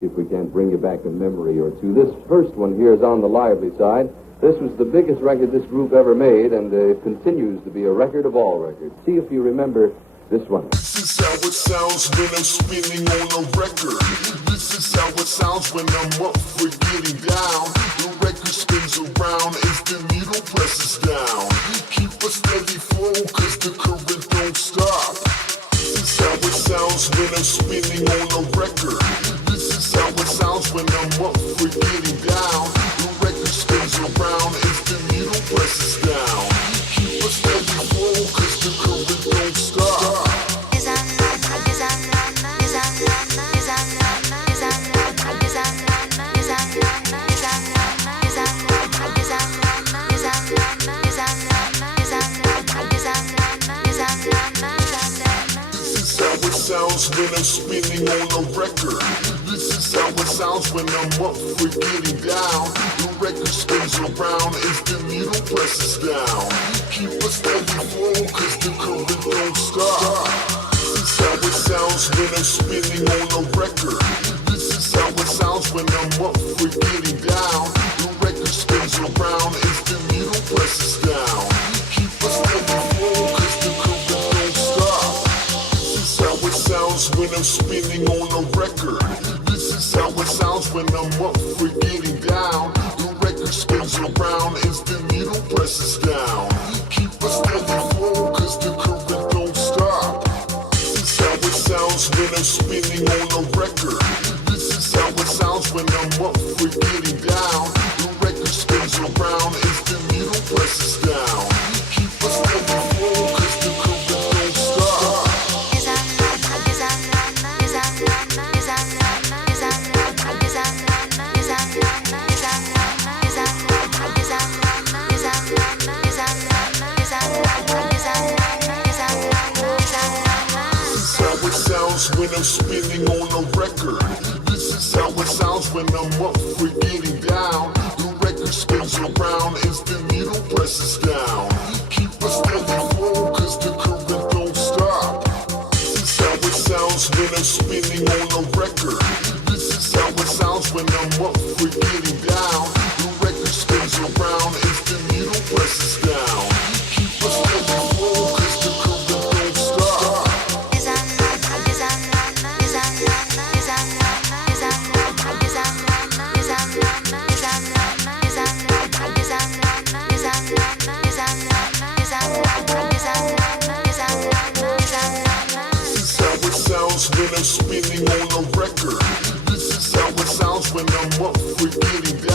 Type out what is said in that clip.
If we can bring you back a memory or two. This first one here is on the lively side. This was the biggest record this group ever made, and it continues to be a record of all records. See if you remember this one. This is how it sounds when I'm spinning on a record. This is how it sounds when I'm up for getting down. The record spins around as the needle presses down. Keep a steady flow cause the current don't stop. This is how it sounds when I'm spinning on a record. This is how it sounds when I'm up for getting down. The record spins around as the needle presses down. Keep a steady flow cause the current don't stop. Sounds when I'm spinning on a record. This is how it sounds when I'm up for getting down. The record spins around as the needle presses down. Keep a steady flow cause the current don't stop. This is how it sounds when I'm spinning on a record. This is how it sounds when I'm up for getting down. The record spins around as the needle presses down. Keep a steady flow cause the current don't stop. Sounds when I'm spinning on a record. This is how it sounds when I'm up for getting down. The record spins around as the needle presses down. Keep a steady flow cause the current don't stop. This is how it sounds when I'm spinning on a record. This is how it sounds when I'm up for getting down. The record spins around as the needle presses down. Keep a steady flow cause the current don't stop. When I'm spinning on a record. This is how it sounds when I'm up for getting down. The record spins around as the needle presses down. Keep a steady flow cause the current don't stop. This is how it sounds when I'm spinning on a record. This is how it sounds when I'm up for getting down. The record spins around as the needle presses down. Keep a steady flow cause the current don't stop. When I'm spinning on a record. This is how it sounds when I'm up for getting down.